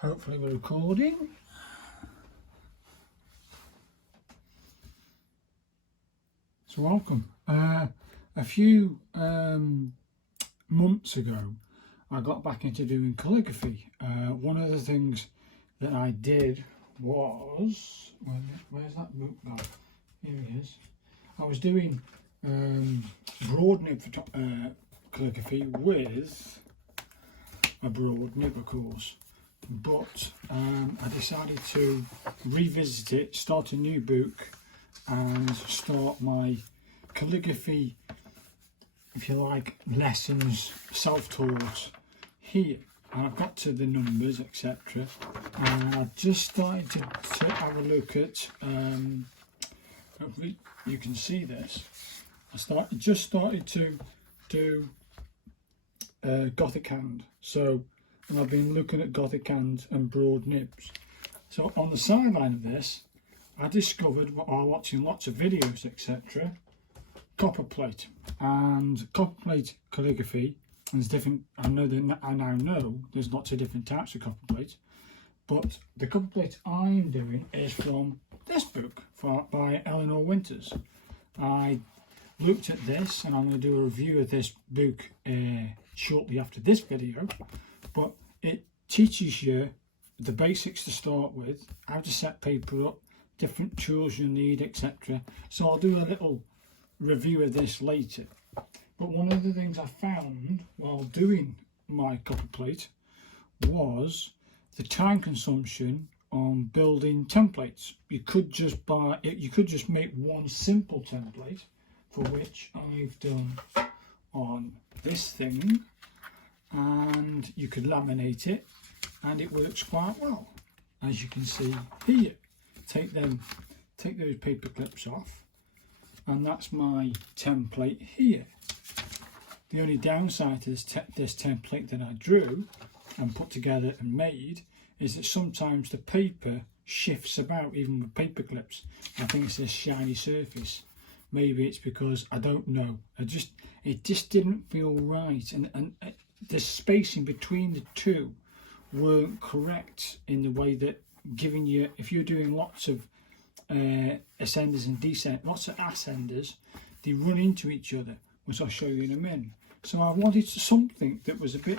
Hopefully we're recording. So welcome. A few months ago I got back into doing calligraphy. One of the things that I did was, where's that book gone? Here it is. I was doing broad nib calligraphy with a broad nib, of course, but I decided to revisit it, start a new book and start my calligraphy, if you like, lessons, self-taught here. And I've got to the numbers, etc. And I just started to have a look at, hopefully you can see this, I just started to do Gothic hand. So, and I've been looking at Gothic hand and broad nibs. So on the sideline of this, I discovered, while watching lots of videos, etc., Copperplate. And Copperplate calligraphy, and there's different, I now know there's lots of different types of Copperplate, but the Copperplate I'm doing is from this book by Eleanor Winters. I looked at this and I'm going to do a review of this book shortly after this video, but it teaches you the basics to start with, how to set paper up, different tools you need, etc. So I'll do a little review of this later. But one of the things I found while doing my Copperplate was the time consumption on building templates. You could just make one simple template, for which I've done on this thing, and you could laminate it and it works quite well, as you can see here. Take those paper clips off, and that's my template here. The only downside to this template that I drew and put together and made is that sometimes the paper shifts about, even with paper clips. I think it's this shiny surface. Maybe it's because, I don't know, it just didn't feel right, and the spacing between the two weren't correct in the way that giving you, if you're doing lots of ascenders and descenders, lots of ascenders, they run into each other, which I'll show you in a minute. So I wanted something that was a bit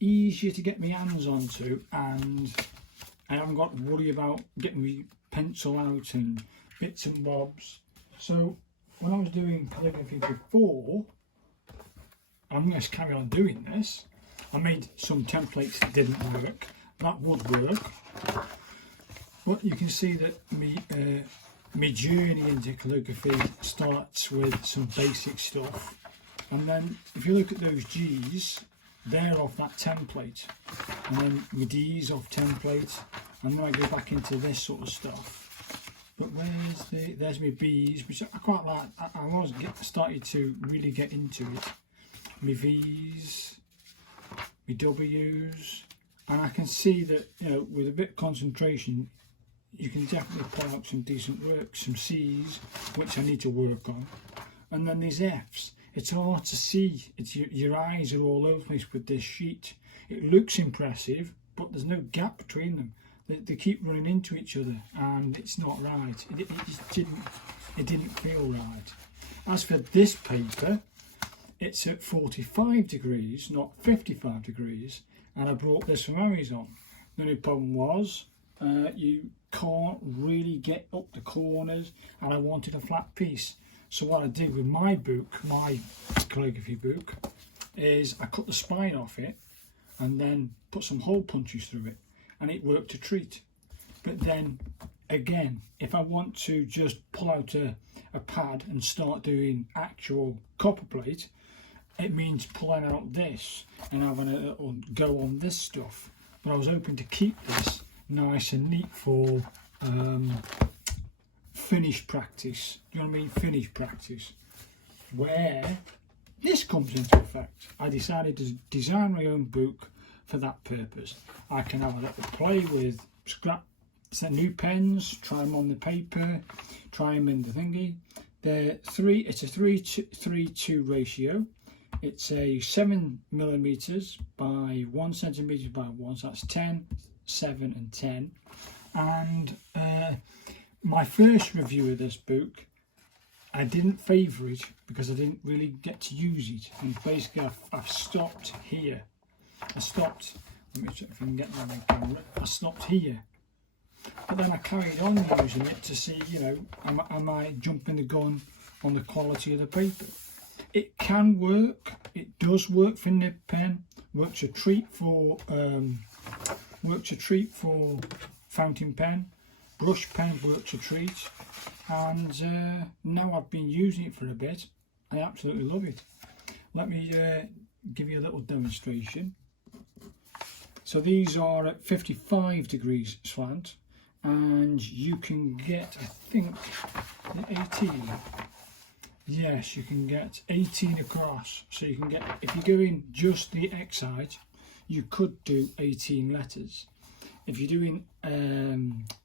easier to get my hands onto, and I haven't got to worry about getting my pencil out and bits and bobs. So when I was doing calligraphy before, I'm going to carry on doing this. I made some templates that didn't work. That would work. But you can see that my journey into calligraphy starts with some basic stuff. And then if you look at those G's, they're off that template. And then my D's off template. And then I go back into this sort of stuff. But there's my B's, which I quite like. I started to really get into it. My V's, my W's, and I can see that, you know, with a bit of concentration, you can definitely pull out some decent work. Some C's, which I need to work on, and then these F's. It's hard to see. It's your eyes are all over the place with this sheet. It looks impressive, but there's no gap between them. They keep running into each other, and it's not right. It didn't feel right. As for this paper, it's at 45 degrees, not 55 degrees, and I brought this from Amazon. The only problem was you can't really get up the corners, and I wanted a flat piece. So what I did with my book, my calligraphy book, is I cut the spine off it and then put some hole punches through it, and it worked a treat. But then again, if I want to just pull out a pad and start doing actual Copperplate, it means pulling out this and having a little go on this stuff. But I was hoping to keep this nice and neat for finish practice. Do you know what I mean? Finish practice. Where this comes into effect. I decided to design my own book for that purpose. I can have a little play with scrap, set new pens, try them on the paper, try them in the thingy. It's a 3:2 ratio. It's a 7mm by 1 centimetre by 1, so that's 10 7 and 10. And my first review of this book, I didn't favour it because I didn't really get to use it, and basically I've stopped here. Let me check if I can get that on camera. I stopped here, but then I carried on using it to see, you know, am I jumping the gun on the quality of the paper? It can work. It does work for nib pen. Works a treat for fountain pen. Brush pen works a treat. And now I've been using it for a bit. I absolutely love it. Let me give you a little demonstration. So these are at 55 degrees slant, and you can get, I think, 18. Yes, you can get 18 across. So you can get, if you go in just the X side, you could do 18 letters. If you're doing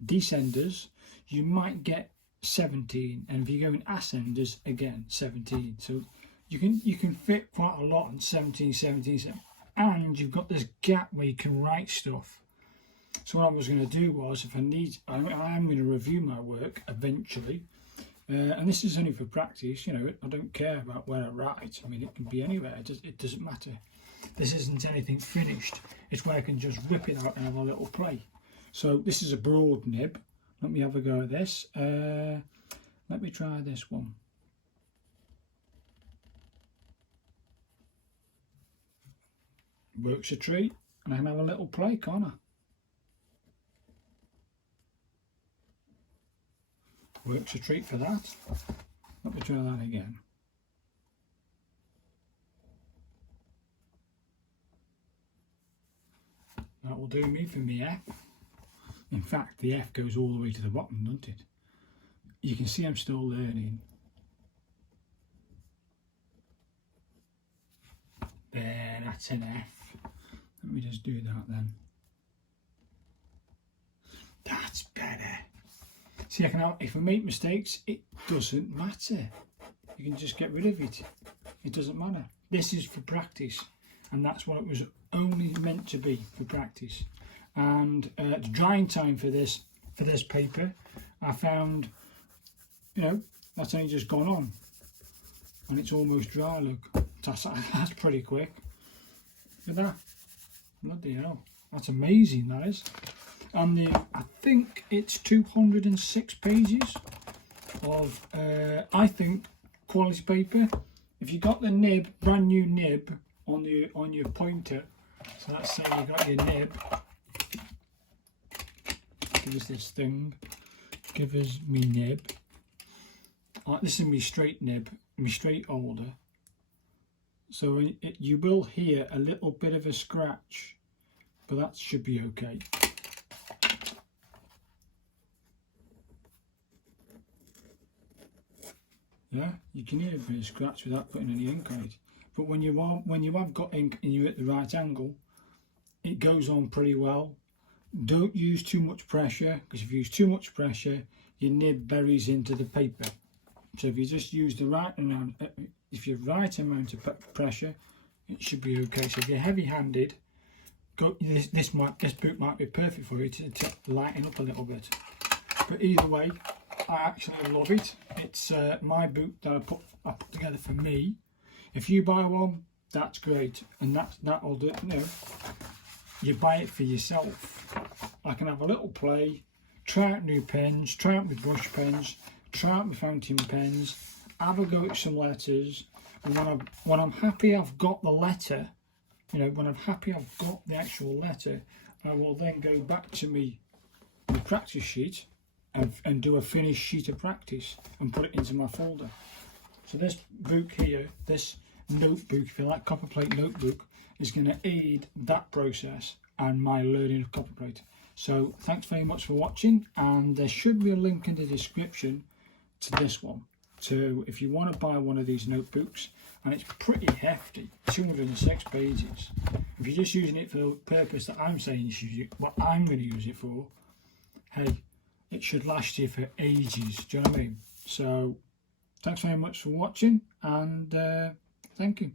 descenders, you might get 17, and if you go in ascenders, again 17. So you can fit quite a lot on 17, 17, and you've got this gap where you can write stuff. So what I was going to do was, if I need, I'm going to review my work eventually, and this is only for practice. You know, I don't care about where I write. I mean, it can be anywhere. It doesn't matter. This isn't anything finished. It's where I can just whip it out and have a little play. So this is a broad nib. Let me have a go at this. Let me try this one. Works a treat, and I can have a little play, can't I? Works a treat for that. Let me try that again. That will do me for me F. In fact, the F goes all the way to the bottom, doesn't it? You can see I'm still learning. There, that's an F. Let me just do that then. That's better. See, I can have, if I make mistakes, it doesn't matter. You can just get rid of it. It doesn't matter. This is for practice, and that's what it was only meant to be, for practice. And the drying time for this paper, I found, you know, that's only just gone on, and it's almost dry. Look, that's pretty quick. Look at that. Bloody hell, that's amazing, that is. And I think it's 206 pages of, I think, quality paper. If you got the nib, brand new nib on your pointer, so let's say you got your nib. Give us this thing. Give us me nib. This is me straight nib, me straight holder. So you will hear a little bit of a scratch, but that should be okay. Yeah, you can hear a bit of scratch without putting any ink on it. But when you have got ink and you're at the right angle, it goes on pretty well. Don't use too much pressure, because if you use too much pressure, your nib buries into the paper. So if you just use the right amount, if you're right amount of pressure, it should be okay. So if you're heavy-handed, this book might be perfect for you to lighten up a little bit. But either way, I actually love it. It's my book that I put together for me. If you buy one, that's great, and that'll do. You know, you buy it for yourself. I can have a little play, try out new pens, try out with brush pens, try out with fountain pens, have a go at some letters, and when I'm happy I've got the letter, you know, when I'm happy I've got the actual letter, I will then go back to my practice sheet and do a finished sheet of practice and put it into my folder. So this book here, this notebook, if you like, Copperplate notebook, is going to aid that process and my learning of Copperplate. So thanks very much for watching, and there should be a link in the description to this one. So if you want to buy one of these notebooks, and it's pretty hefty, 206 pages. If you're just using it for the purpose that I'm saying you should use it, what I'm going to use it for, hey, it should last you for ages. Do you know what I mean? So thanks very much for watching, and thank you.